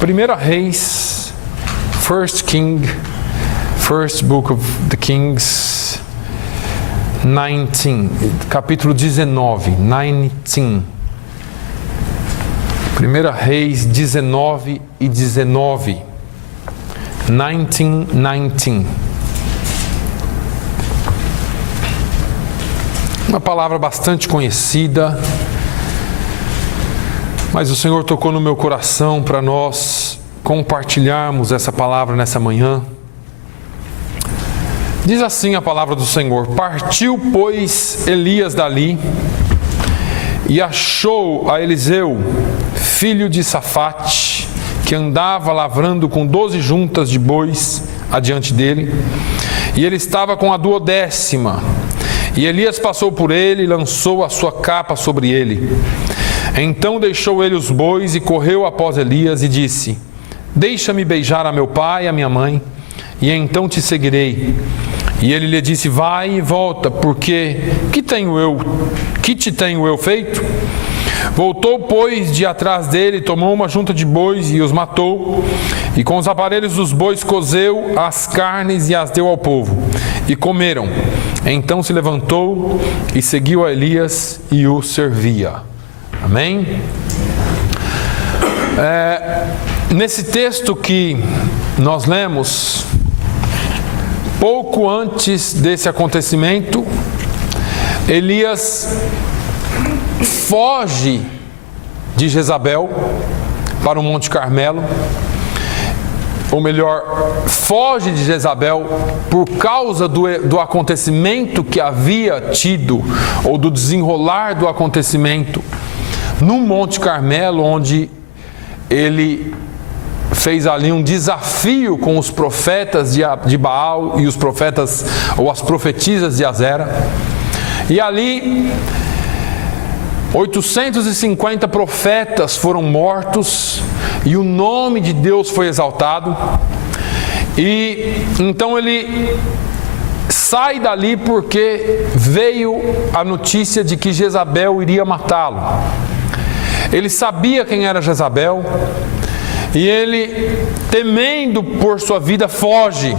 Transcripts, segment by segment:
Primeira Reis, First Book of the Kings, 19, capítulo 19, 19. Primeira Reis 19 e 19. 19. Uma palavra bastante conhecida, mas o Senhor tocou no meu coração para nós compartilharmos essa palavra nessa manhã. Diz assim a palavra do Senhor: Partiu, pois, Elias dali e achou a Eliseu, filho de Safate, que andava lavrando com 12 juntas de bois adiante dele, e ele estava com a 12ª. E Elias passou por ele e lançou a sua capa sobre ele. Então deixou ele os bois e correu após Elias e disse: Deixa-me beijar a meu pai e a minha mãe, e então te seguirei. E ele lhe disse: Vai e volta, porque que te tenho eu feito? Voltou, pois, de atrás dele, tomou uma junta de bois e os matou, e com os aparelhos dos bois cozeu as carnes e as deu ao povo, e comeram. Então se levantou e seguiu a Elias e o servia. Amém? Nesse texto que nós lemos, pouco antes desse acontecimento, Elias foge de Jezabel para o Monte Carmelo, ou melhor, foge de Jezabel por causa do acontecimento que havia tido, ou do desenrolar do acontecimento no Monte Carmelo, onde ele fez ali um desafio com os profetas de Baal e os profetas, ou as profetisas de Azera. E ali 850 profetas foram mortos e o nome de Deus foi exaltado. E então ele sai dali porque veio a notícia de que Jezabel iria matá-lo. Ele sabia quem era Jezabel e ele, temendo por sua vida, foge.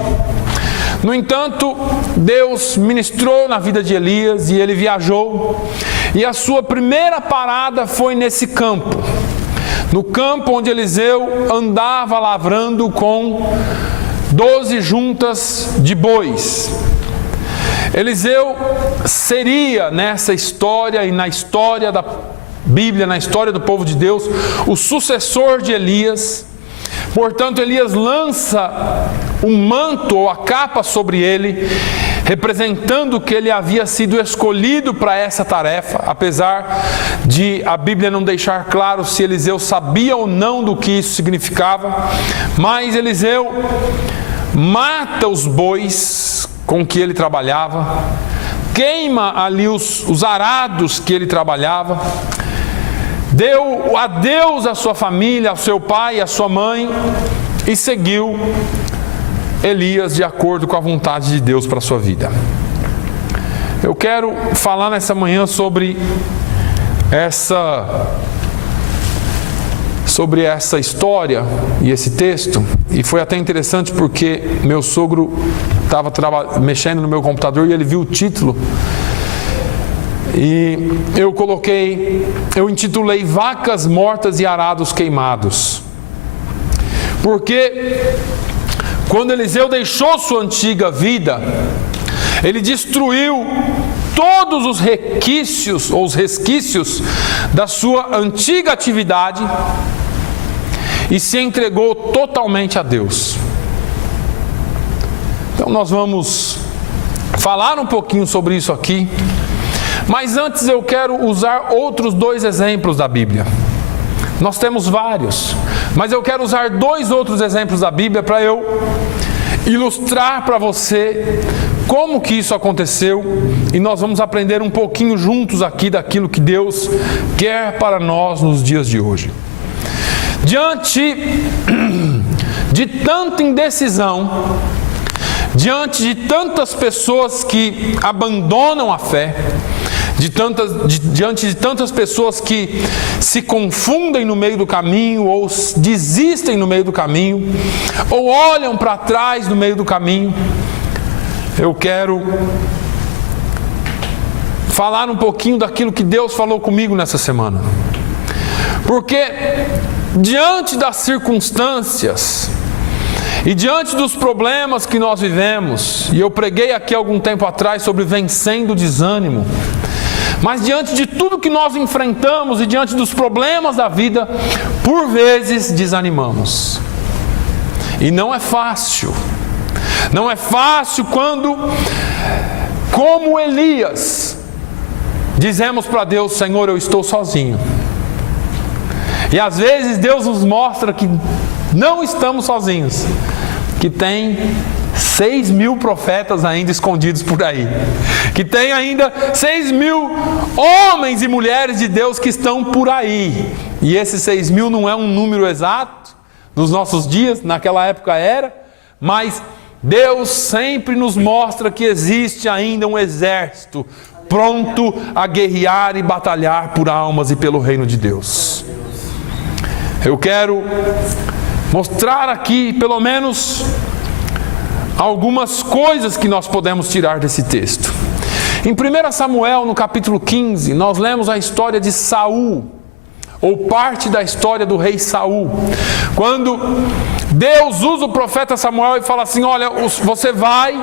No entanto, Deus ministrou na vida de Elias e ele viajou. E a sua primeira parada foi nesse campo. No campo onde Eliseu andava lavrando com 12 juntas de bois. Eliseu seria, nessa história e na história da Bíblia, na história do povo de Deus, o sucessor de Elias. Portanto, Elias lança o manto ou a capa sobre ele, representando que ele havia sido escolhido para essa tarefa, apesar de a Bíblia não deixar claro se Eliseu sabia ou não do que isso significava. Mas Eliseu mata os bois com que ele trabalhava, queima ali os arados que ele trabalhava, deu adeus à sua família, ao seu pai e à sua mãe, e seguiu Elias de acordo com a vontade de Deus para a sua vida. Eu quero falar nessa manhã sobre essa história e esse texto, e foi até interessante porque meu sogro estava mexendo no meu computador e ele viu o título. E eu intitulei Vacas Mortas e Arados Queimados. Porque quando Eliseu deixou sua antiga vida, ele destruiu todos os resquícios da sua antiga atividade e se entregou totalmente a Deus. Então nós vamos falar um pouquinho sobre isso aqui. Mas antes eu quero usar outros 2 exemplos da Bíblia. Nós temos vários, mas eu quero usar 2 outros exemplos da Bíblia para eu ilustrar para você como que isso aconteceu, e nós vamos aprender um pouquinho juntos aqui daquilo que Deus quer para nós nos dias de hoje. Diante de tanta indecisão, diante de tantas pessoas que abandonam a fé, diante de tantas pessoas que se confundem no meio do caminho, ou desistem no meio do caminho, ou olham para trás no meio do caminho, eu quero falar um pouquinho daquilo que Deus falou comigo nessa semana. Porque diante das circunstâncias e diante dos problemas que nós vivemos, e eu preguei aqui algum tempo atrás sobre vencendo o desânimo, mas diante de tudo que nós enfrentamos e diante dos problemas da vida, por vezes desanimamos. E não é fácil. Não é fácil quando, como Elias, dizemos para Deus: Senhor, eu estou sozinho. E às vezes Deus nos mostra que não estamos sozinhos, que tem 6.000 profetas ainda escondidos por aí, que tem ainda 6.000 homens e mulheres de Deus que estão por aí. E esses 6.000 não é um número exato nos nossos dias, naquela época era, mas Deus sempre nos mostra que existe ainda um exército pronto a guerrear e batalhar por almas e pelo reino de Deus. Eu quero mostrar aqui pelo menos algumas coisas que nós podemos tirar desse texto. Em 1 Samuel, no capítulo 15, nós lemos a história de Saul, ou parte da história do rei Saul, quando Deus usa o profeta Samuel e fala assim: olha, você vai,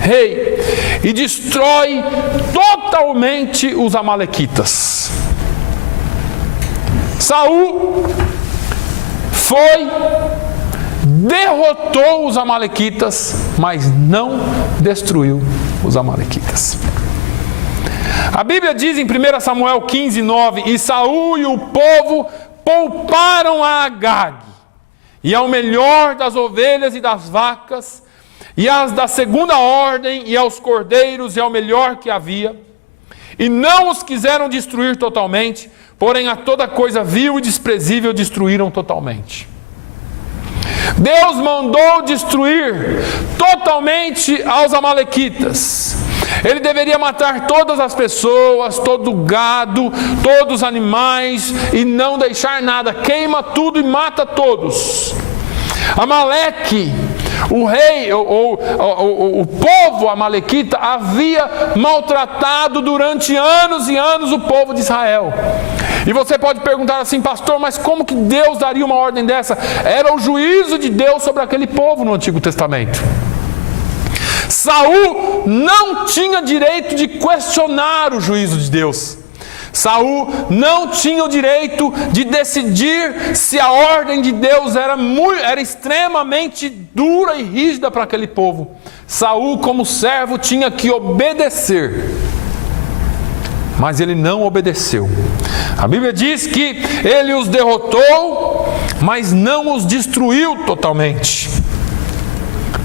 rei, e destrói totalmente os amalequitas. Saul derrotou os amalequitas, mas não destruiu os amalequitas. A Bíblia diz em 1 Samuel 15, 9: e Saul e o povo pouparam a Agag, e ao melhor das ovelhas e das vacas, e as da segunda ordem, e aos cordeiros, e ao melhor que havia, e não os quiseram destruir totalmente, porém a toda coisa vil e desprezível destruíram totalmente. Deus mandou destruir totalmente aos amalequitas. Ele deveria matar todas as pessoas, todo o gado, todos os animais, e não deixar nada. Queima tudo e mata todos. Amaleque, o rei, o povo amalequita havia maltratado durante anos e anos o povo de Israel. E você pode perguntar assim: pastor, mas como que Deus daria uma ordem dessa? Era o juízo de Deus sobre aquele povo no Antigo Testamento. Saul não tinha direito de questionar o juízo de Deus. Saul não tinha o direito de decidir se a ordem de Deus era extremamente dura e rígida para aquele povo. Saul, como servo, tinha que obedecer, mas ele não obedeceu. A Bíblia diz que ele os derrotou, mas não os destruiu totalmente.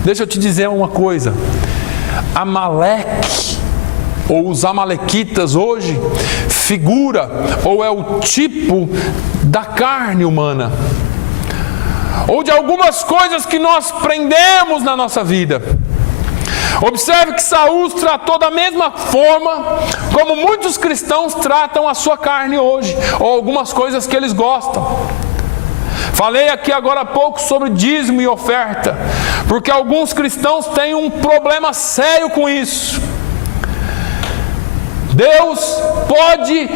Deixa eu te dizer uma coisa: Amaleque, ou os amalequitas hoje, figura ou é o tipo da carne humana, ou de algumas coisas que nós prendemos na nossa vida. Observe que Saul os tratou da mesma forma como muitos cristãos tratam a sua carne hoje, ou algumas coisas que eles gostam. Falei aqui agora há pouco sobre dízimo e oferta, porque alguns cristãos têm um problema sério com isso. Deus pode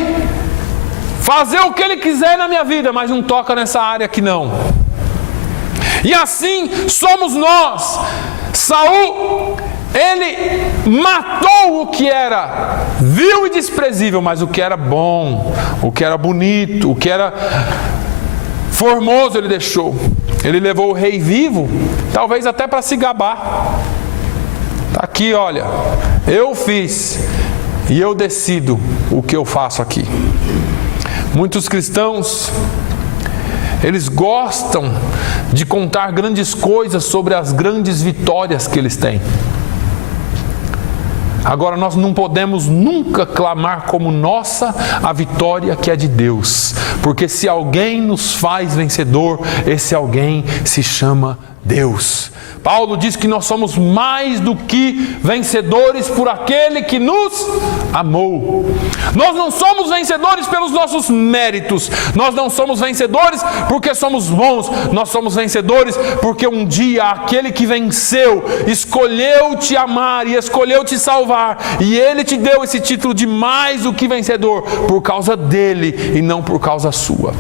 fazer o que Ele quiser na minha vida, mas não toca nessa área aqui não. E assim somos nós. Saul, ele matou o que era vil e desprezível, mas o que era bom, o que era bonito, o que era formoso ele deixou. Ele levou o rei vivo, talvez até para se gabar. Está aqui, olha, eu fiz e eu decido o que eu faço aqui. Muitos cristãos, eles gostam de contar grandes coisas sobre as grandes vitórias que eles têm. Agora, nós não podemos nunca clamar como nossa a vitória que é de Deus, porque se alguém nos faz vencedor, esse alguém se chama Deus. Paulo diz que nós somos mais do que vencedores por aquele que nos amou. Nós não somos vencedores pelos nossos méritos. Nós não somos vencedores porque somos bons. Nós somos vencedores porque um dia aquele que venceu escolheu te amar e escolheu te salvar. E Ele te deu esse título de mais do que vencedor por causa dele e não por causa sua.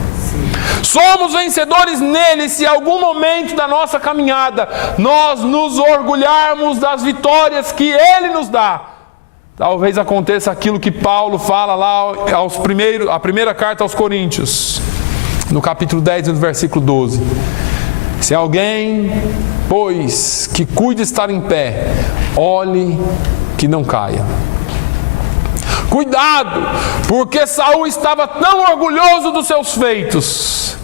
Somos vencedores nele se em algum momento da nossa caminhada nós nos orgulharmos das vitórias que Ele nos dá. Talvez aconteça aquilo que Paulo fala lá a primeira carta aos Coríntios, no capítulo 10, no versículo 12. Se alguém, pois, que cuide estar em pé, olhe que não caia. Cuidado, porque Saul estava tão orgulhoso dos seus feitos.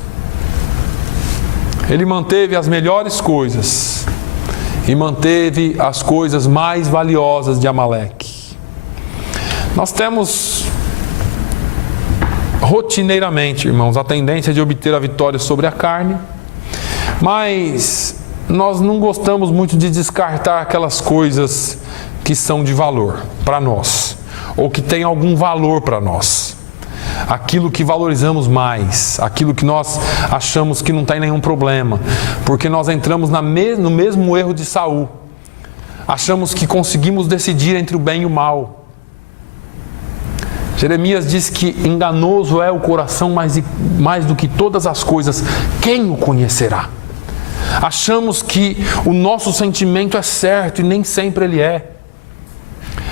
Ele manteve as melhores coisas e manteve as coisas mais valiosas de Amaleque. Nós temos rotineiramente, irmãos, a tendência de obter a vitória sobre a carne, mas nós não gostamos muito de descartar aquelas coisas que são de valor para nós, ou que tem algum valor para nós. Aquilo que valorizamos mais, aquilo que nós achamos que não tem nenhum problema, porque nós entramos no mesmo erro de Saul. Achamos que conseguimos decidir entre o bem e o mal. Jeremias diz que enganoso é o coração mais do que todas as coisas, quem o conhecerá? Achamos que o nosso sentimento é certo e nem sempre ele é.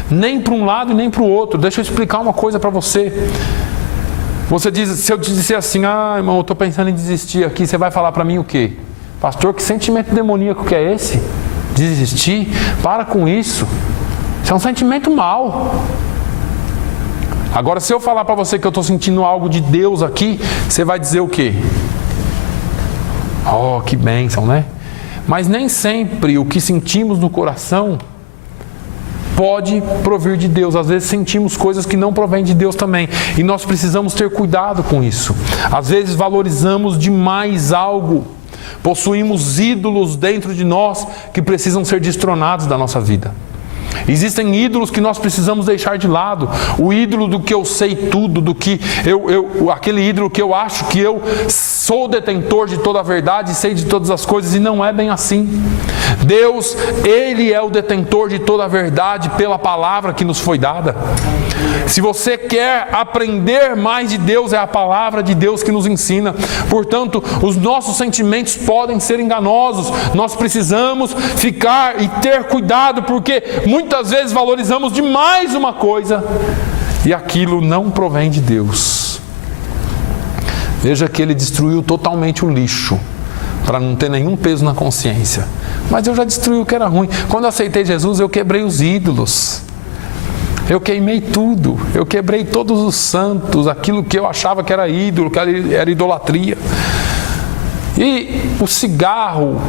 Nem para um lado e nem para o outro. Deixa eu explicar uma coisa para você. Você diz, se eu te disser assim, irmão, eu estou pensando em desistir aqui, você vai falar para mim o quê? Pastor, que sentimento demoníaco que é esse? Desistir? Para com isso. Isso é um sentimento mau. Agora, se eu falar para você que eu estou sentindo algo de Deus aqui, você vai dizer o quê? Oh, que bênção, né? Mas nem sempre o que sentimos no coração pode provir de Deus. Às vezes sentimos coisas que não provêm de Deus também. E nós precisamos ter cuidado com isso. Às vezes valorizamos demais algo. Possuímos ídolos dentro de nós que precisam ser destronados da nossa vida. Existem ídolos que nós precisamos deixar de lado. O ídolo do que eu sei tudo, do que aquele ídolo que eu acho que eu sou detentor de toda a verdade e sei de todas as coisas, e não é bem assim. Deus, Ele é o detentor de toda a verdade pela palavra que nos foi dada. Se você quer aprender mais de Deus, é a palavra de Deus que nos ensina. Portanto, os nossos sentimentos podem ser enganosos. Nós precisamos ficar e ter cuidado, porque muitas vezes valorizamos demais uma coisa e aquilo não provém de Deus. Veja que ele destruiu totalmente o lixo para não ter nenhum peso na consciência. Mas eu já destruí o que era ruim. Quando eu aceitei Jesus, eu quebrei os ídolos. Eu queimei tudo. Eu quebrei todos os santos, aquilo que eu achava que era ídolo, que era idolatria. E o cigarro,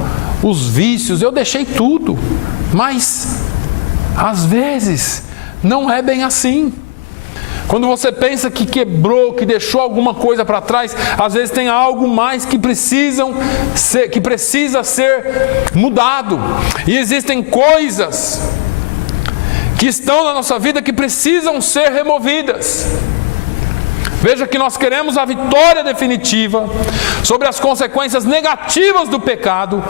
os vícios, eu deixei tudo. Mas às vezes não é bem assim. Quando você pensa que quebrou, que deixou alguma coisa para trás, às vezes tem algo mais que precisa ser mudado. E existem coisas que estão na nossa vida que precisam ser removidas. Veja que nós queremos a vitória definitiva sobre as consequências negativas do pecado,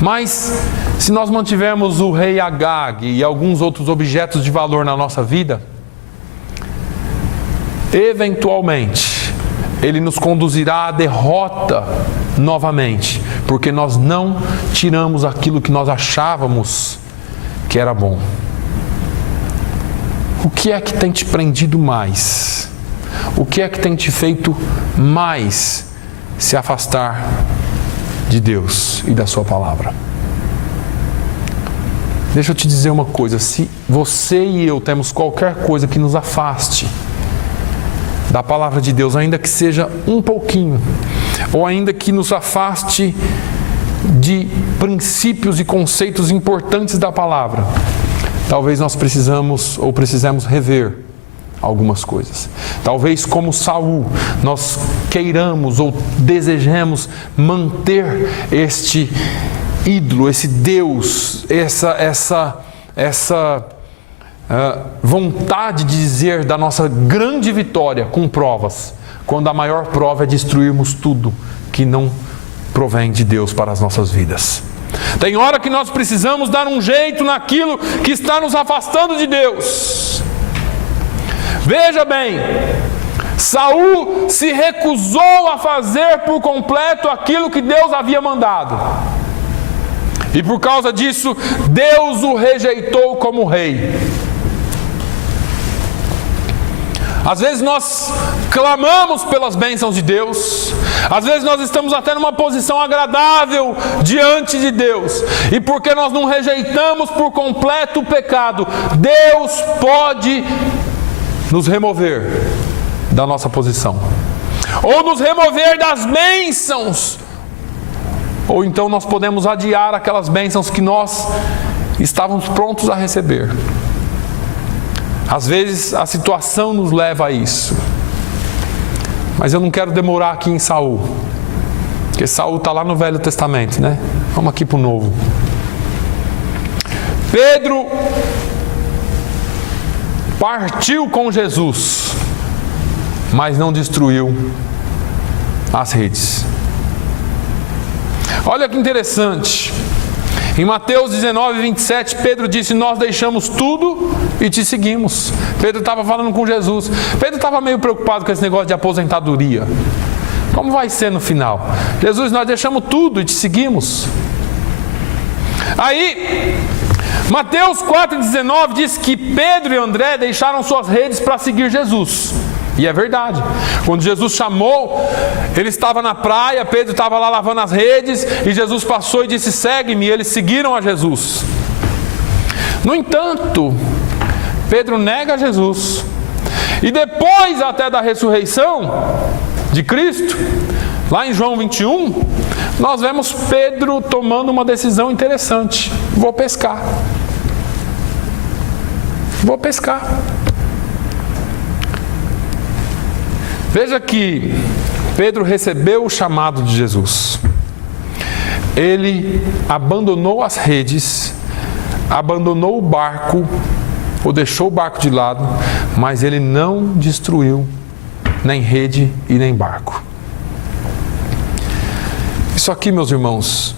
mas se nós mantivermos o rei Agag e alguns outros objetos de valor na nossa vida, eventualmente ele nos conduzirá à derrota novamente, porque nós não tiramos aquilo que nós achávamos que era bom. O que é que tem te prendido mais? O que é que tem te feito mais se afastar de Deus e da sua palavra? Deixa eu te dizer uma coisa, se você e eu temos qualquer coisa que nos afaste da palavra de Deus, ainda que seja um pouquinho, ou ainda que nos afaste de princípios e conceitos importantes da palavra, talvez nós precisemos rever algumas coisas. Talvez, como Saul, nós queiramos ou desejemos manter este ídolo, esse Deus, essa vontade de dizer da nossa grande vitória com provas, quando a maior prova é destruirmos tudo que não provém de Deus para as nossas vidas. Tem hora que nós precisamos dar um jeito naquilo que está nos afastando de Deus. Veja bem, Saul se recusou a fazer por completo aquilo que Deus havia mandado. E por causa disso, Deus o rejeitou como rei. Às vezes nós clamamos pelas bênçãos de Deus, às vezes nós estamos até numa posição agradável diante de Deus, e porque nós não rejeitamos por completo o pecado, Deus pode nos remover da nossa posição, ou nos remover das bênçãos, ou então nós podemos adiar aquelas bênçãos que nós estávamos prontos a receber. Às vezes a situação nos leva a isso. Mas eu não quero demorar aqui em Saul, porque Saul está lá no Velho Testamento, né? Vamos aqui para o Novo. Pedro partiu com Jesus, mas não destruiu as redes. Olha que interessante. Em Mateus 19, 27, Pedro disse: nós deixamos tudo e te seguimos. Pedro estava falando com Jesus. Pedro estava meio preocupado com esse negócio de aposentadoria. Como vai ser no final? Jesus, nós deixamos tudo e te seguimos. Aí, Mateus 4,19 diz que Pedro e André deixaram suas redes para seguir Jesus. E é verdade. Quando Jesus chamou, ele estava na praia, Pedro estava lá lavando as redes, e Jesus passou e disse: segue-me, e eles seguiram a Jesus. No entanto, Pedro nega Jesus, e depois até da ressurreição de Cristo, lá em João 21, nós vemos Pedro tomando uma decisão interessante: vou pescar. Vou pescar. Veja que Pedro recebeu o chamado de Jesus. Ele abandonou as redes, abandonou o barco, ou deixou o barco de lado, mas ele não destruiu nem rede e nem barco. Isso aqui, meus irmãos,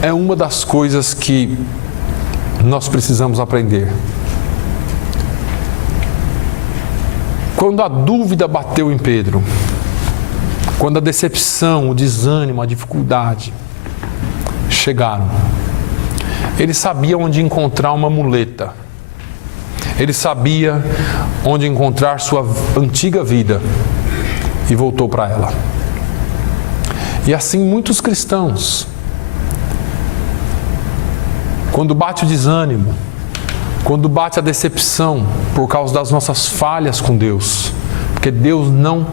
é uma das coisas que nós precisamos aprender. Quando a dúvida bateu em Pedro, quando a decepção, o desânimo, a dificuldade chegaram, ele sabia onde encontrar uma muleta, ele sabia onde encontrar sua antiga vida e voltou para ela. E assim muitos cristãos, quando bate o desânimo, quando bate a decepção por causa das nossas falhas com Deus, porque Deus não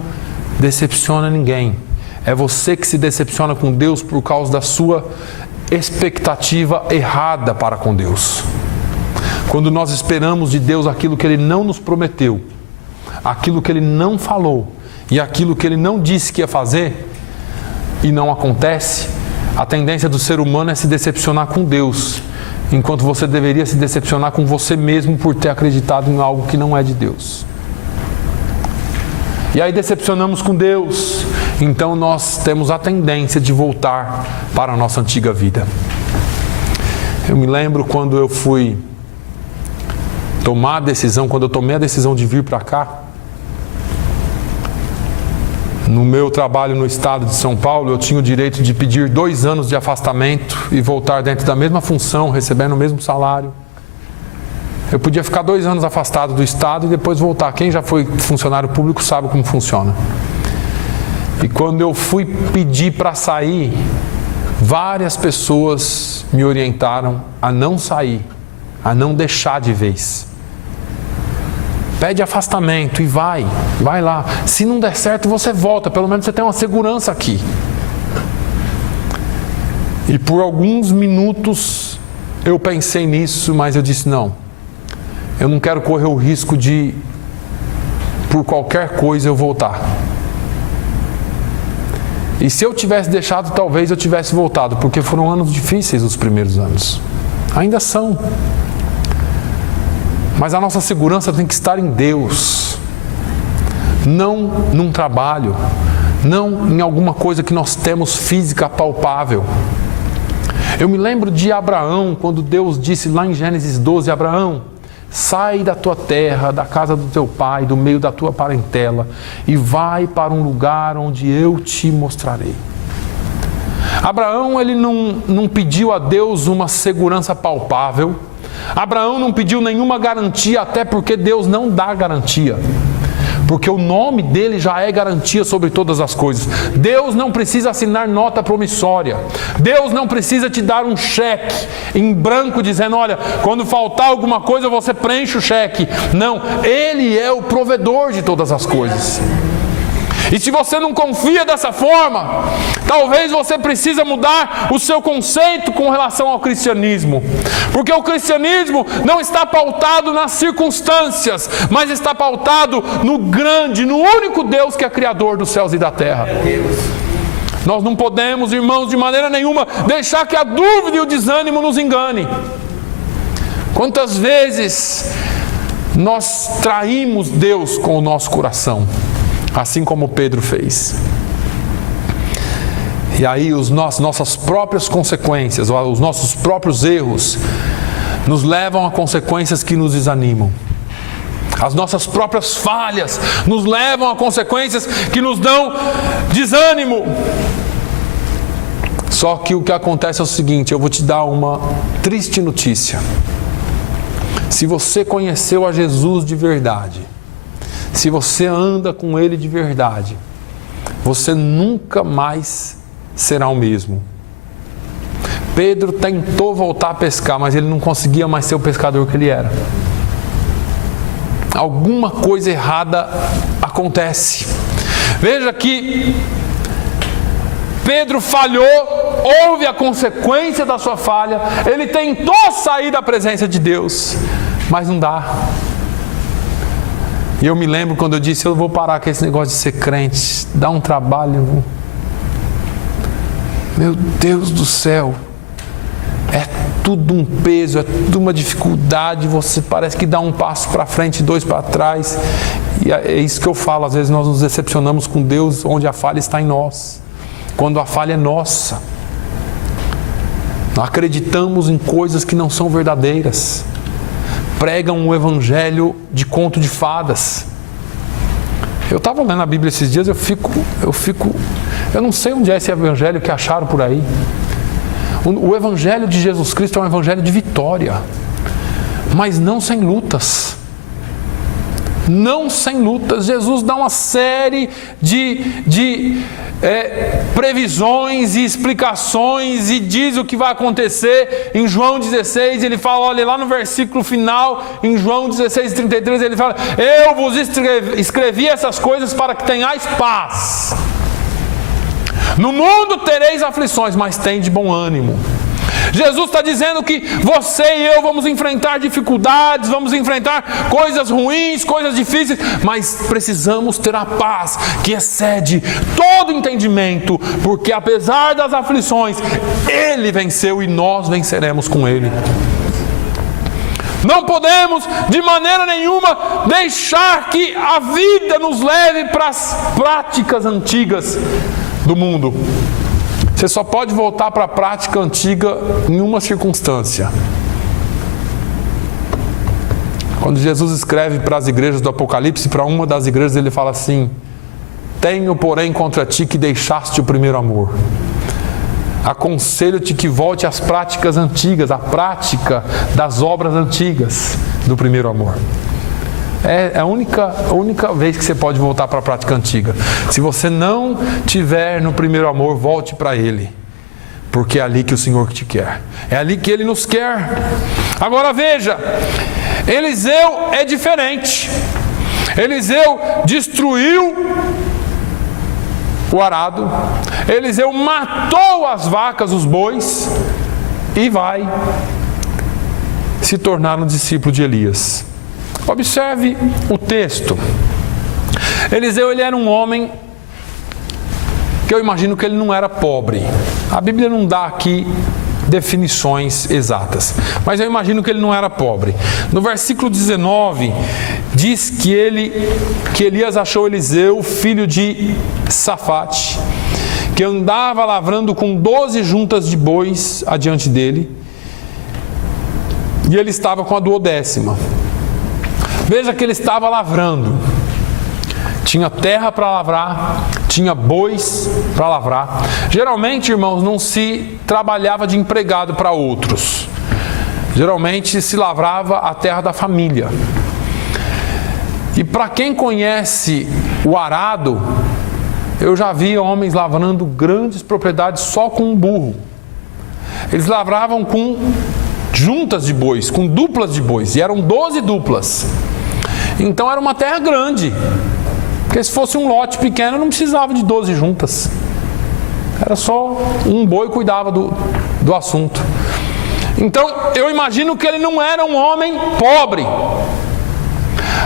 decepciona ninguém, é você que se decepciona com Deus por causa da sua expectativa errada para com Deus. Quando nós esperamos de Deus aquilo que Ele não nos prometeu, aquilo que Ele não falou e aquilo que Ele não disse que ia fazer e não acontece, a tendência do ser humano é se decepcionar com Deus, enquanto você deveria se decepcionar com você mesmo por ter acreditado em algo que não é de Deus. E aí decepcionamos com Deus, então nós temos a tendência de voltar para a nossa antiga vida. Eu me lembro quando eu fui tomar a decisão, quando eu tomei a decisão de vir para cá, no meu trabalho no estado de São Paulo, eu tinha o direito de pedir 2 anos de afastamento e voltar dentro da mesma função, recebendo o mesmo salário. Eu podia ficar 2 anos afastado do estado e depois voltar. Quem já foi funcionário público sabe como funciona. E quando eu fui pedir para sair, várias pessoas me orientaram a não sair, a não deixar de vez. Pede afastamento e vai lá. Se não der certo, você volta. Pelo menos você tem uma segurança aqui. E por alguns minutos eu pensei nisso, mas eu disse: não. Eu não quero correr o risco de, por qualquer coisa, eu voltar. E se eu tivesse deixado, talvez eu tivesse voltado, porque foram anos difíceis os primeiros anos. Ainda são. Mas a nossa segurança tem que estar em Deus. Não num trabalho, não em alguma coisa que nós temos física palpável. Eu me lembro de Abraão, quando Deus disse lá em Gênesis 12, Abraão, sai da tua terra, da casa do teu pai, do meio da tua parentela, e vai para um lugar onde eu te mostrarei. Abraão, ele não pediu a Deus uma segurança palpável. Abraão não pediu nenhuma garantia, até porque Deus não dá garantia. Porque o nome dele já é garantia sobre todas as coisas. Deus não precisa assinar nota promissória. Deus não precisa te dar um cheque em branco dizendo, olha, quando faltar alguma coisa você preenche o cheque. Não, Ele é o provedor de todas as coisas. E se você não confia dessa forma, talvez você precise mudar o seu conceito com relação ao cristianismo. Porque o cristianismo não está pautado nas circunstâncias, mas está pautado no grande, no único Deus que é Criador dos céus e da terra. Nós não podemos, irmãos, de maneira nenhuma, deixar que a dúvida e o desânimo nos engane. Quantas vezes nós traímos Deus com o nosso coração? Assim como Pedro fez. E aí nossas próprias consequências, os nossos próprios erros, nos levam a consequências que nos desanimam. As nossas próprias falhas nos levam a consequências que nos dão desânimo. Só que o que acontece é o seguinte, eu vou te dar uma triste notícia. Se você conheceu a Jesus de verdade, se você anda com Ele de verdade, você nunca mais será o mesmo. Pedro tentou voltar a pescar, mas ele não conseguia mais ser o pescador que ele era. Alguma coisa errada acontece. Veja que Pedro falhou, houve a consequência da sua falha, ele tentou sair da presença de Deus, mas não dá. E eu me lembro quando eu disse, eu vou parar com esse negócio de ser crente, dá um trabalho. Meu Deus do céu, é tudo um peso, é tudo uma dificuldade, você parece que dá um passo para frente, dois para trás. E é isso que eu falo, às vezes nós nos decepcionamos com Deus, onde a falha está em nós, quando a falha é nossa. Nós acreditamos em coisas que não são verdadeiras. Pregam um evangelho de conto de fadas. Eu estava lendo a Bíblia esses dias, eu não sei onde é esse evangelho que acharam por aí. O evangelho de Jesus Cristo é um evangelho de vitória, mas não sem lutas. Não sem lutas. Jesus dá uma série de previsões e explicações e diz o que vai acontecer. Em João 16 ele fala, olha lá no versículo final, em João 16:33 ele fala, eu vos escrevi essas coisas para que tenhais paz. No mundo tereis aflições, mas tende bom ânimo. Jesus está dizendo que você e eu vamos enfrentar dificuldades, vamos enfrentar coisas ruins, coisas difíceis, mas precisamos ter a paz que excede todo entendimento, porque apesar das aflições, Ele venceu e nós venceremos com Ele. Não podemos de maneira nenhuma deixar que a vida nos leve para as práticas antigas do mundo. Você só pode voltar para a prática antiga em uma circunstância. Quando Jesus escreve para as igrejas do Apocalipse, para uma das igrejas ele fala assim, tenho porém contra ti que deixaste o primeiro amor. Aconselho-te que volte às práticas antigas, à prática das obras antigas do primeiro amor. É a única vez que você pode voltar para a prática antiga. Se você não tiver no primeiro amor, volte para Ele. Porque é ali que o Senhor te quer. É ali que Ele nos quer. Agora veja, Eliseu é diferente. Eliseu destruiu o arado. Eliseu matou as vacas, os bois. E vai se tornar um discípulo de Elias. Observe o texto. Eliseu, ele era um homem que eu imagino que ele não era pobre. A Bíblia não dá aqui definições exatas, mas eu imagino que ele não era pobre. No versículo 19, diz que Elias achou Eliseu, filho de Safate, que andava lavrando com 12 juntas de bois adiante dele, e ele estava com a 12ª. Veja que ele estava lavrando. Tinha terra para lavrar, tinha bois para lavrar. Geralmente, irmãos, não se trabalhava de empregado para outros. Geralmente se lavrava a terra da família. E para quem conhece o arado, eu já vi homens lavrando grandes propriedades só com um burro. Eles lavravam com juntas de bois, com duplas de bois, e eram 12 duplas. Então era uma terra grande. Porque se fosse um lote pequeno, não precisava de 12 juntas. Era só um boi cuidava do assunto. Então, eu imagino que ele não era um homem pobre.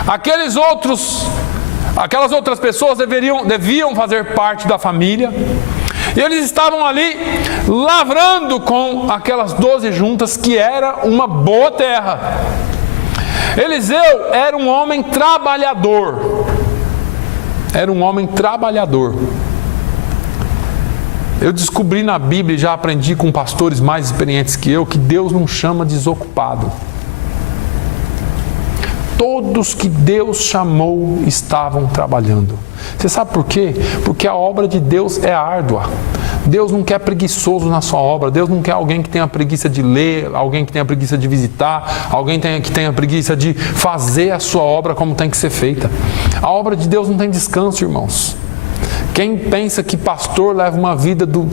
Aquelas outras pessoas deviam fazer parte da família. E eles estavam ali lavrando com aquelas 12 juntas, que era uma boa terra. Eliseu era um homem trabalhador. Era um homem trabalhador. Eu descobri na Bíblia, e já aprendi com pastores mais experientes que eu, que Deus não chama desocupado. Todos que Deus chamou estavam trabalhando. Você sabe por quê? Porque a obra de Deus é árdua. Deus não quer preguiçoso na sua obra. Deus não quer alguém que tenha preguiça de ler, alguém que tenha preguiça de visitar, alguém que tenha preguiça de fazer a sua obra como tem que ser feita. A obra de Deus não tem descanso, irmãos. Quem pensa que pastor leva uma vida do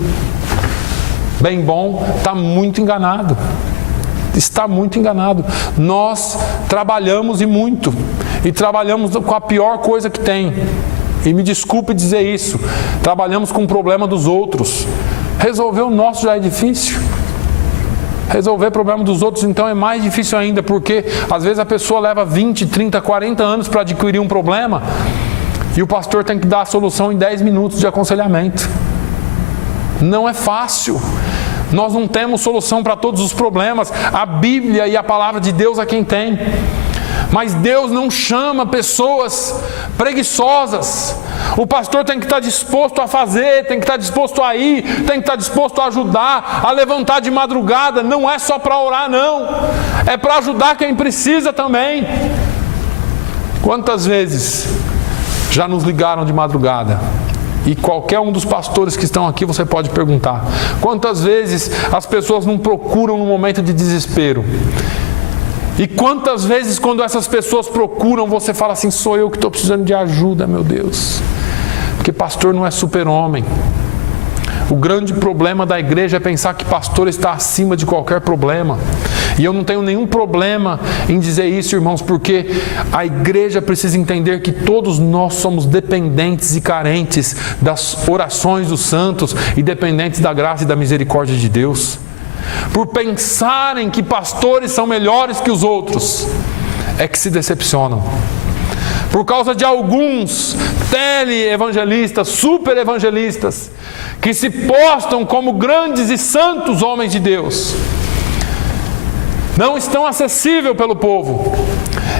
bem bom, está muito enganado. Está muito enganado. Nós trabalhamos e muito. E trabalhamos com a pior coisa que tem. E me desculpe dizer isso. Trabalhamos com o problema dos outros. Resolver o nosso já é difícil. Resolver o problema dos outros, então, é mais difícil ainda. Porque, às vezes, a pessoa leva 20, 30, 40 anos para adquirir um problema. E o pastor tem que dar a solução em 10 minutos de aconselhamento. Não é fácil. Nós não temos solução para todos os problemas. A Bíblia e a palavra de Deus é quem tem. Mas Deus não chama pessoas preguiçosas. O pastor tem que estar disposto a fazer, tem que estar disposto a ir, tem que estar disposto a ajudar, a levantar de madrugada. Não é só para orar, não. É para ajudar quem precisa também. Quantas vezes já nos ligaram de madrugada? E qualquer um dos pastores que estão aqui, você pode perguntar. Quantas vezes as pessoas não procuram no momento de desespero? E quantas vezes, quando essas pessoas procuram, você fala assim: sou eu que estou precisando de ajuda, meu Deus. Porque pastor não é super-homem. O grande problema da igreja é pensar que pastor está acima de qualquer problema. E eu não tenho nenhum problema em dizer isso, irmãos, porque a igreja precisa entender que todos nós somos dependentes e carentes das orações dos santos e dependentes da graça e da misericórdia de Deus. Por pensarem que pastores são melhores que os outros, é que se decepcionam. Por causa de alguns tele-evangelistas, super-evangelistas, que se postam como grandes e santos homens de Deus, não estão acessíveis pelo povo.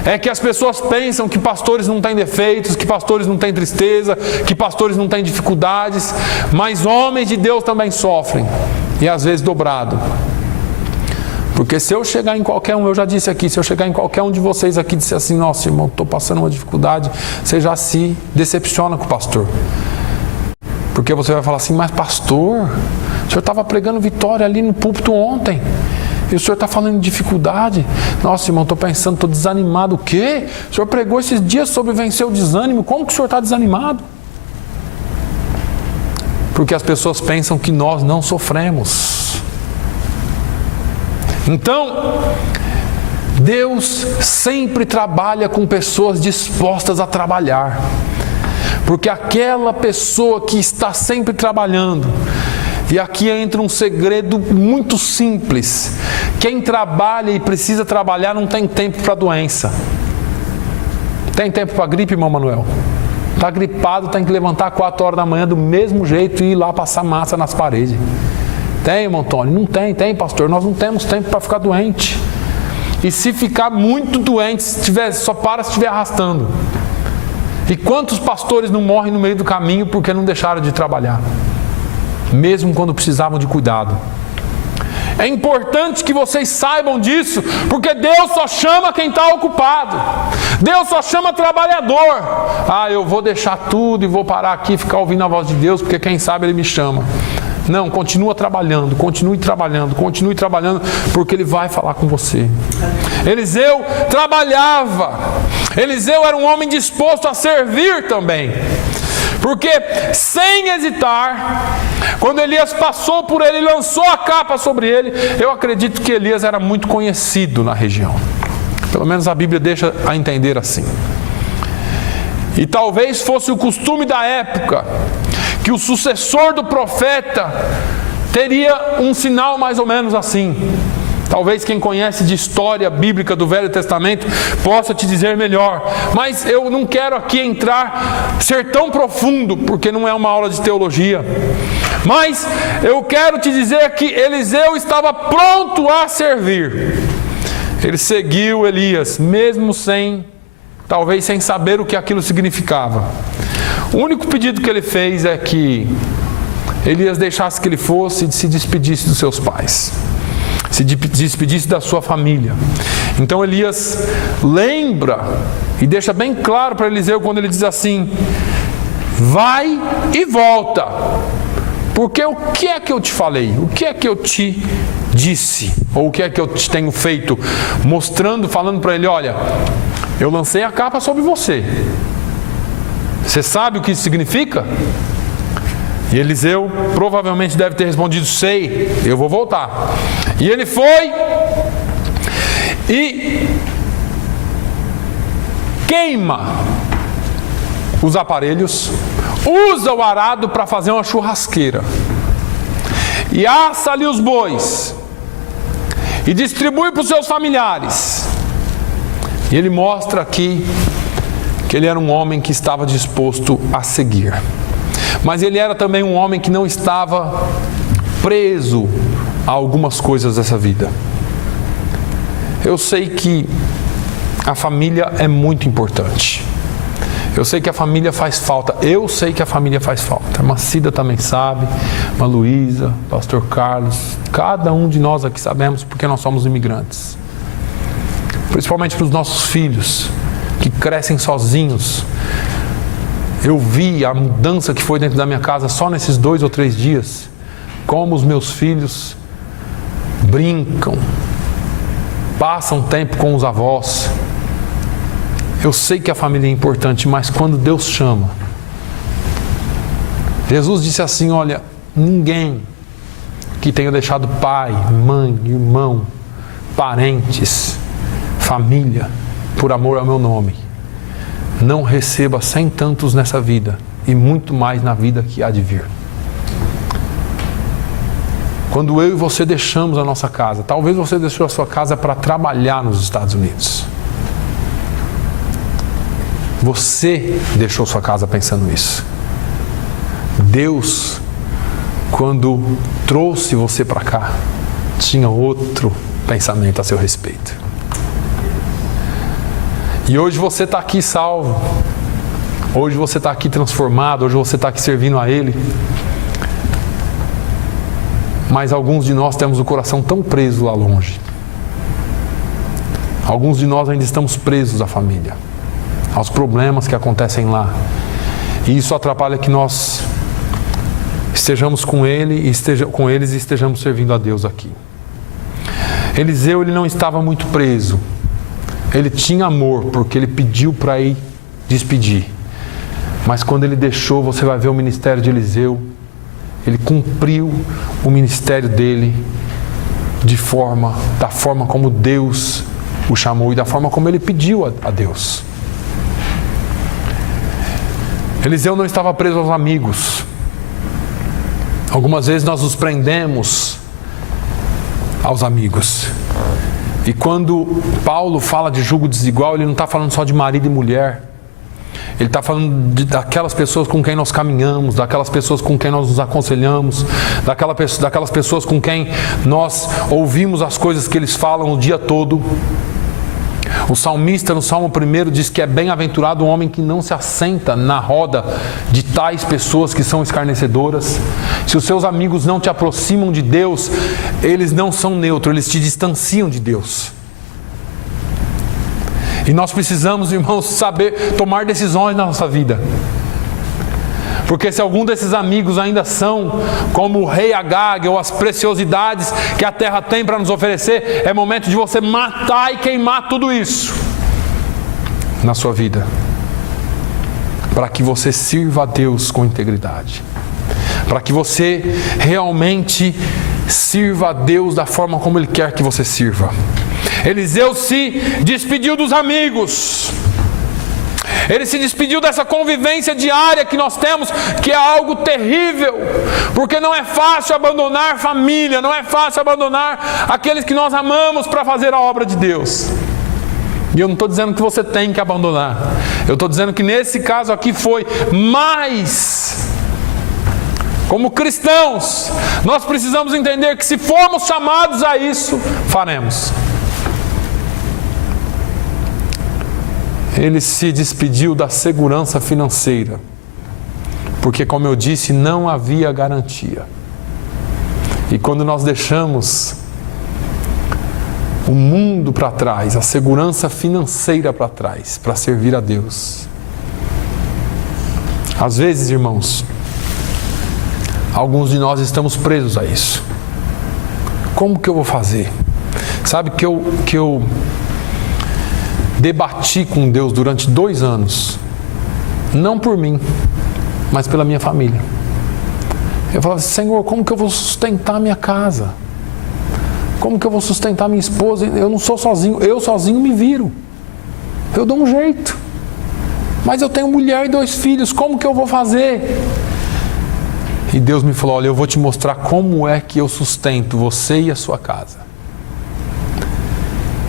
É que as pessoas pensam que pastores não têm defeitos, que pastores não têm tristeza, que pastores não têm dificuldades, mas homens de Deus também sofrem, e às vezes dobrado. Porque se eu chegar em qualquer um, eu já disse aqui, se eu chegar em qualquer um de vocês aqui e disser assim: nossa, irmão, estou passando uma dificuldade, você já se decepciona com o pastor. Porque você vai falar assim: mas pastor, o senhor estava pregando vitória ali no púlpito ontem, e o senhor está falando de dificuldade. Nossa, irmão, estou pensando, estou desanimado. O quê? O senhor pregou esses dias sobre vencer o desânimo, como que o senhor está desanimado? Porque as pessoas pensam que nós não sofremos. Então, Deus sempre trabalha com pessoas dispostas a trabalhar. Porque aquela pessoa que está sempre trabalhando, e aqui entra um segredo muito simples: quem trabalha e precisa trabalhar não tem tempo para doença. Tem tempo para gripe, irmão Manuel? Está gripado, tem que levantar 4 horas da manhã do mesmo jeito e ir lá passar massa nas paredes. Tem, irmão Antônio? Não tem. Tem, pastor. Nós não temos tempo para ficar doente. E se ficar muito doente, só para se estiver arrastando. E quantos pastores não morrem no meio do caminho porque não deixaram de trabalhar? Mesmo quando precisavam de cuidado. É importante que vocês saibam disso, porque Deus só chama quem está ocupado. Deus só chama trabalhador. Eu vou deixar tudo e vou parar aqui e ficar ouvindo a voz de Deus, porque quem sabe Ele me chama. Não, continue trabalhando, porque Ele vai falar com você. Eliseu trabalhava. Eliseu era um homem disposto a servir também. Porque, sem hesitar, quando Elias passou por ele e lançou a capa sobre ele, eu acredito que Elias era muito conhecido na região. Pelo menos a Bíblia deixa a entender assim. E talvez fosse o costume da época que o sucessor do profeta teria um sinal mais ou menos assim. Talvez quem conhece de história bíblica do Velho Testamento possa te dizer melhor. Mas eu não quero aqui ser tão profundo, porque não é uma aula de teologia. Mas eu quero te dizer que Eliseu estava pronto a servir. Ele seguiu Elias, mesmo talvez sem saber o que aquilo significava. O único pedido que ele fez é que Elias deixasse que ele fosse e se despedisse dos seus pais. Se despedisse da sua família. Então Elias lembra e deixa bem claro para Eliseu quando ele diz assim: vai e volta, porque o que é que eu te falei? O que é que eu te disse? Ou o que é que eu te tenho feito? Falando para ele: olha, eu lancei a capa sobre você. Você sabe o que isso significa? E Eliseu provavelmente deve ter respondido: sei, eu vou voltar. E ele foi e queima os aparelhos, usa o arado para fazer uma churrasqueira, e assa ali os bois, e distribui para os seus familiares. E ele mostra aqui que ele era um homem que estava disposto a seguir. Mas ele era também um homem que não estava preso a algumas coisas dessa vida. Eu sei que a família é muito importante. Eu sei que a família faz falta. A Macida também sabe, a Luísa, pastor Carlos, cada um de nós aqui sabemos, porque nós somos imigrantes. Principalmente para os nossos filhos, que crescem sozinhos. Eu vi a mudança que foi dentro da minha casa só nesses 2 ou 3 dias. Como os meus filhos brincam, passam tempo com os avós. Eu sei que a família é importante, mas quando Deus chama, Jesus disse assim: olha, ninguém que tenha deixado pai, mãe, irmão, parentes, família, por amor ao meu nome, não receba 100 tantos nessa vida e muito mais na vida que há de vir. Quando eu e você deixamos a nossa casa, talvez você deixou a sua casa para trabalhar nos Estados Unidos. Você deixou sua casa pensando isso. Deus, quando trouxe você para cá, tinha outro pensamento a seu respeito. E hoje você está aqui salvo. Hoje você está aqui transformado. Hoje você está aqui servindo a Ele. Mas alguns de nós temos o coração tão preso lá longe. Alguns de nós ainda estamos presos à família, aos problemas que acontecem lá. E isso atrapalha que nós estejamos com eles e estejamos servindo a Deus aqui. Eliseu, ele não estava muito preso. Ele tinha amor, porque ele pediu para ir despedir. Mas quando ele deixou, você vai ver o ministério de Eliseu. Ele cumpriu o ministério dele da forma como Deus o chamou e da forma como ele pediu a Deus. Eliseu não estava preso aos amigos. Algumas vezes nós nos prendemos aos amigos. E quando Paulo fala de jugo desigual, ele não está falando só de marido e mulher. Ele está falando daquelas pessoas com quem nós caminhamos, daquelas pessoas com quem nós nos aconselhamos, daquelas pessoas com quem nós ouvimos as coisas que eles falam o dia todo. O salmista, no Salmo 1, diz que é bem-aventurado o homem que não se assenta na roda de tais pessoas que são escarnecedoras. Se os seus amigos não te aproximam de Deus, eles não são neutros, eles te distanciam de Deus. E nós precisamos, irmãos, saber tomar decisões na nossa vida. Porque se algum desses amigos ainda são como o rei Agag ou as preciosidades que a terra tem para nos oferecer, é momento de você matar e queimar tudo isso na sua vida, para que você sirva a Deus com integridade, para que você realmente sirva a Deus da forma como Ele quer que você sirva. Eliseu se despediu dos amigos. Ele se despediu dessa convivência diária que nós temos, que é algo terrível, porque não é fácil abandonar família, não é fácil abandonar aqueles que nós amamos para fazer a obra de Deus. E eu não estou dizendo que você tem que abandonar, eu estou dizendo que nesse caso aqui foi, mas como cristãos, nós precisamos entender que se formos chamados a isso, faremos. Ele se despediu da segurança financeira, porque, como eu disse, não havia garantia. E quando nós deixamos o mundo para trás, a segurança financeira para trás, para servir a Deus, às vezes, irmãos, alguns de nós estamos presos a isso. Como que eu vou fazer? Sabe que eu debati com Deus durante 2 anos, não por mim, mas pela minha família. Eu falava: Senhor, como que eu vou sustentar minha casa? Como que eu vou sustentar minha esposa? Eu não sou sozinho, eu sozinho me viro, eu dou um jeito, mas eu tenho mulher e 2 filhos, como que eu vou fazer? E Deus me falou: olha, eu vou te mostrar como é que eu sustento você e a sua casa.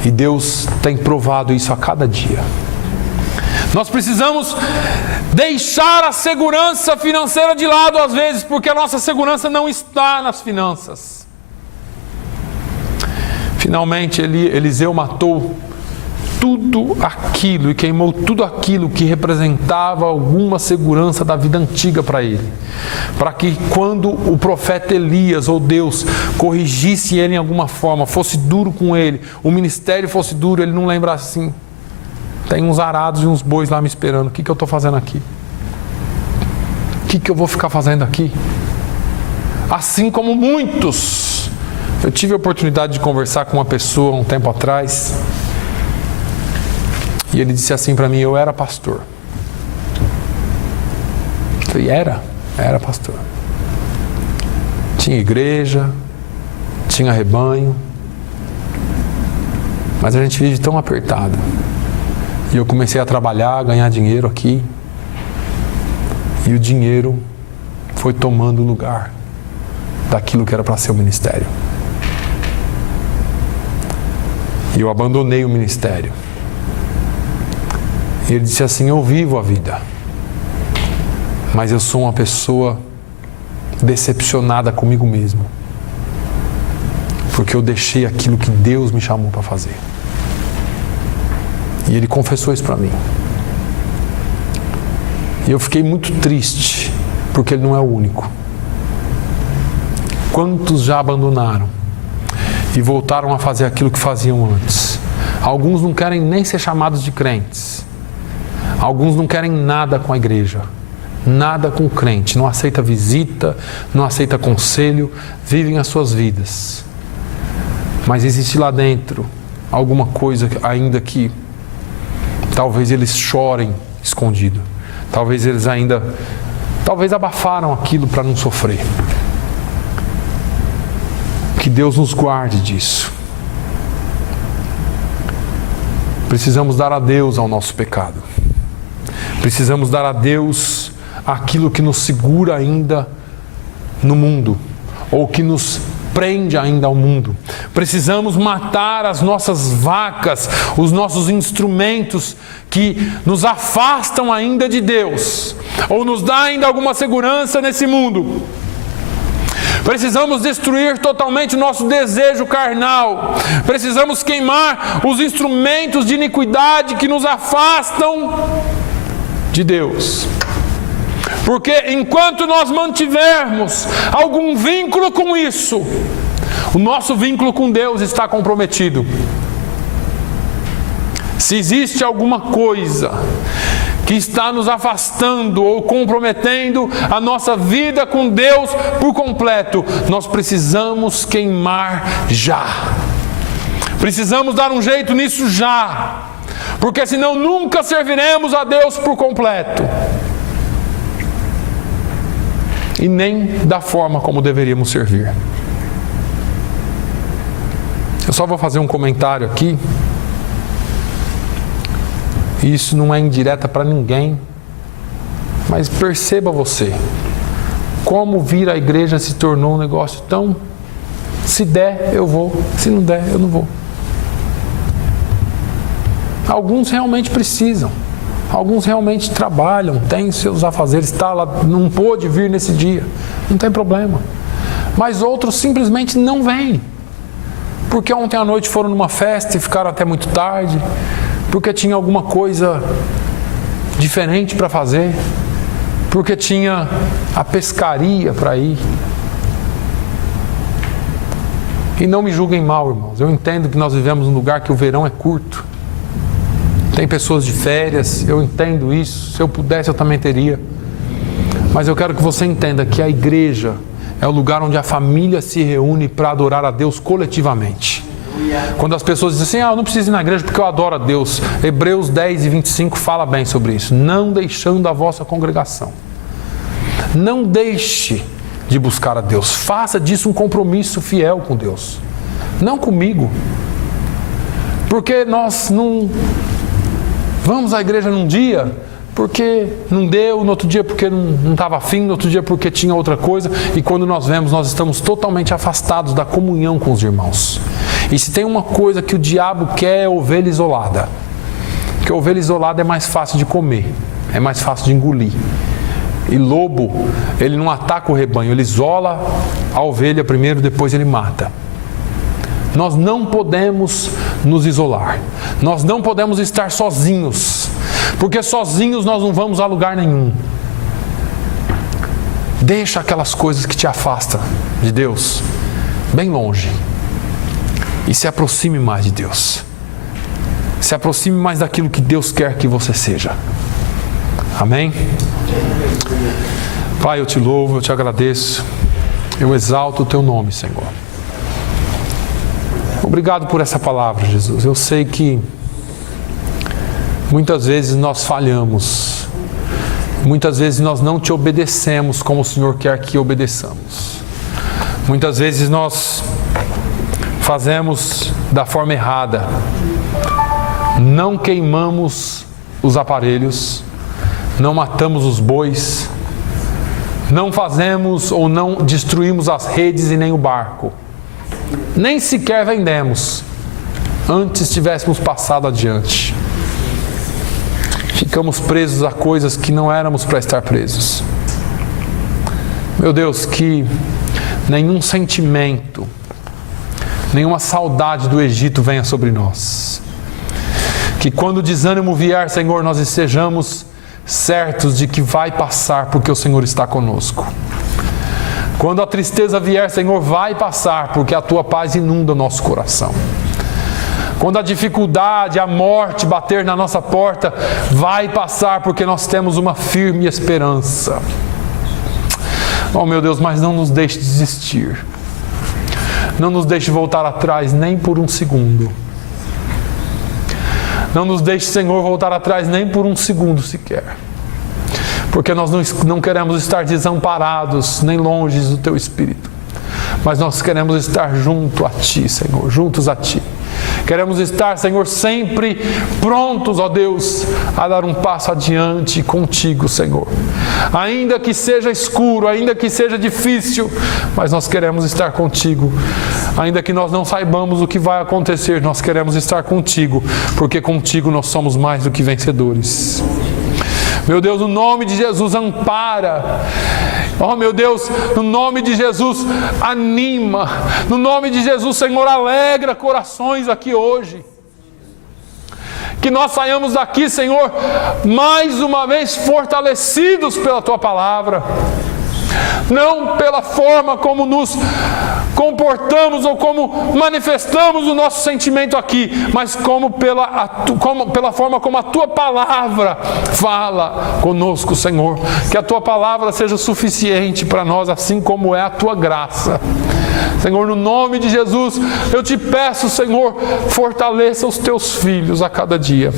E Deus tem provado isso a cada dia. Nós precisamos deixar a segurança financeira de lado às vezes, porque a nossa segurança não está nas finanças. Finalmente, Eliseu matou tudo aquilo e queimou tudo aquilo que representava alguma segurança da vida antiga para ele, para que quando o profeta Elias ou Deus corrigisse ele em alguma forma, fosse duro com ele, o ministério fosse duro, ele não lembrasse assim: tem uns arados e uns bois lá me esperando, o que eu estou fazendo aqui? O que eu vou ficar fazendo aqui? Assim como muitos. Eu tive a oportunidade de conversar com uma pessoa um tempo atrás, e ele disse assim para mim: eu era pastor. Eu falei: era pastor. Tinha igreja, tinha rebanho, mas a gente vive tão apertado. E eu comecei a trabalhar, a ganhar dinheiro aqui, e o dinheiro foi tomando o lugar daquilo que era para ser o ministério. E eu abandonei o ministério. E ele disse assim: eu vivo a vida, mas eu sou uma pessoa decepcionada comigo mesmo, porque eu deixei aquilo que Deus me chamou para fazer. E ele confessou isso para mim. E eu fiquei muito triste, porque ele não é o único. Quantos já abandonaram e voltaram a fazer aquilo que faziam antes? Alguns não querem nem ser chamados de crentes. Alguns não querem nada com a igreja, nada com o crente, não aceita visita, não aceita conselho, vivem as suas vidas. Mas existe lá dentro alguma coisa ainda que talvez eles chorem escondido. Talvez eles talvez abafaram aquilo para não sofrer. Que Deus nos guarde disso. Precisamos dar adeus ao nosso pecado. Precisamos dar a Deus aquilo que nos segura ainda no mundo, ou que nos prende ainda ao mundo. Precisamos matar as nossas vacas, os nossos instrumentos que nos afastam ainda de Deus, ou nos dá ainda alguma segurança nesse mundo. Precisamos destruir totalmente o nosso desejo carnal. Precisamos queimar os instrumentos de iniquidade que nos afastam de Deus. Porque enquanto nós mantivermos algum vínculo com isso, o nosso vínculo com Deus está comprometido. Se existe alguma coisa que está nos afastando ou comprometendo a nossa vida com Deus por completo, nós precisamos queimar já. Precisamos dar um jeito nisso já, porque senão nunca serviremos a Deus por completo. E nem da forma como deveríamos servir. Eu só vou fazer um comentário aqui. Isso não é indireta para ninguém. Mas perceba você, como vir à igreja se tornou um negócio tão... Se der, eu vou. Se não der, eu não vou. Alguns realmente precisam. Alguns realmente trabalham, têm seus afazeres, está lá, não pôde vir nesse dia, não tem problema. Mas outros simplesmente não vêm. Porque ontem à noite foram numa festa e ficaram até muito tarde, porque tinha alguma coisa diferente para fazer, porque tinha a pescaria para ir. E não me julguem mal, irmãos, eu entendo que nós vivemos num lugar que o verão é curto. Tem pessoas de férias, eu entendo isso. Se eu pudesse, eu também teria. Mas eu quero que você entenda que a igreja é o lugar onde a família se reúne para adorar a Deus coletivamente. Quando as pessoas dizem assim, eu não preciso ir na igreja porque eu adoro a Deus. Hebreus 10 e 25 fala bem sobre isso. Não deixando a vossa congregação. Não deixe de buscar a Deus. Faça disso um compromisso fiel com Deus. Não comigo. Porque nós não... Vamos à igreja num dia, porque não deu, no outro dia porque não estava afim, no outro dia porque tinha outra coisa, e quando nós vemos, nós estamos totalmente afastados da comunhão com os irmãos. E se tem uma coisa que o diabo quer é ovelha isolada, porque a ovelha isolada é mais fácil de comer, é mais fácil de engolir. E lobo, ele não ataca o rebanho, ele isola a ovelha primeiro, depois ele mata. Nós não podemos nos isolar. Nós não podemos estar sozinhos. Porque sozinhos nós não vamos a lugar nenhum. Deixa aquelas coisas que te afastam de Deus bem longe. E se aproxime mais de Deus. Se aproxime mais daquilo que Deus quer que você seja. Amém? Pai, eu te louvo, eu te agradeço. Eu exalto o teu nome, Senhor. Obrigado por essa palavra, Jesus. Eu sei que muitas vezes nós falhamos. Muitas vezes nós não te obedecemos como o Senhor quer que obedeçamos. Muitas vezes nós fazemos da forma errada. Não queimamos os aparelhos, não matamos os bois, não fazemos ou não destruímos as redes e nem o barco. Nem sequer vendemos, antes tivéssemos passado adiante. Ficamos presos a coisas que não éramos para estar presos. Meu Deus, que nenhum sentimento, nenhuma saudade do Egito venha sobre nós. Que quando o desânimo vier, Senhor, nós estejamos certos de que vai passar, porque o Senhor está conosco. Quando a tristeza vier, Senhor, vai passar, porque a Tua paz inunda o nosso coração. Quando a dificuldade, a morte bater na nossa porta, vai passar, porque nós temos uma firme esperança. Oh, meu Deus, mas não nos deixe desistir. Não nos deixe voltar atrás nem por um segundo. Não nos deixe, Senhor, voltar atrás nem por um segundo sequer. Porque nós não queremos estar desamparados, nem longe do Teu Espírito. mas nós queremos estar junto a Ti, Senhor, juntos a Ti. Queremos estar, Senhor, sempre prontos, ó Deus, a dar um passo adiante contigo, Senhor. Ainda que seja escuro, ainda que seja difícil, mas nós queremos estar contigo. Ainda que nós não saibamos o que vai acontecer, nós queremos estar contigo, porque contigo nós somos mais do que vencedores. Meu Deus, no nome de Jesus, ampara. Oh, meu Deus, no nome de Jesus, anima. No nome de Jesus, Senhor, alegra corações aqui hoje. Que nós saiamos daqui, Senhor, mais uma vez fortalecidos pela Tua Palavra. Não pela forma como nos comportamos ou como manifestamos o nosso sentimento aqui, mas pela forma como a Tua Palavra fala conosco, Senhor. Que a Tua Palavra seja suficiente para nós, assim como é a Tua graça. Senhor, no nome de Jesus, eu Te peço, Senhor, fortaleça os Teus filhos a cada dia.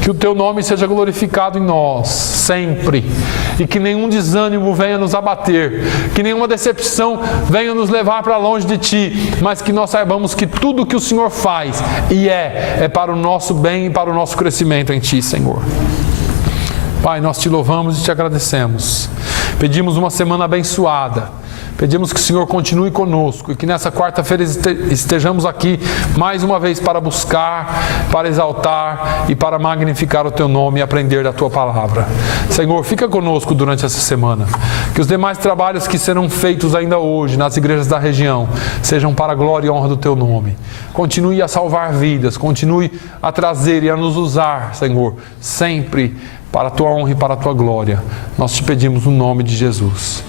Que o Teu nome seja glorificado em nós, sempre. E que nenhum desânimo venha nos abater. Que nenhuma decepção venha nos levar para longe de Ti. Mas que nós saibamos que tudo que o Senhor faz é para o nosso bem e para o nosso crescimento em Ti, Senhor. Pai, nós Te louvamos e Te agradecemos. Pedimos uma semana abençoada. Pedimos que o Senhor continue conosco e que nessa quarta-feira estejamos aqui mais uma vez para buscar, para exaltar e para magnificar o Teu nome e aprender da Tua Palavra. Senhor, fica conosco durante essa semana. Que os demais trabalhos que serão feitos ainda hoje nas igrejas da região sejam para a glória e honra do Teu nome. Continue a salvar vidas, continue a trazer e a nos usar, Senhor, sempre para a Tua honra e para a Tua glória. Nós Te pedimos no nome de Jesus.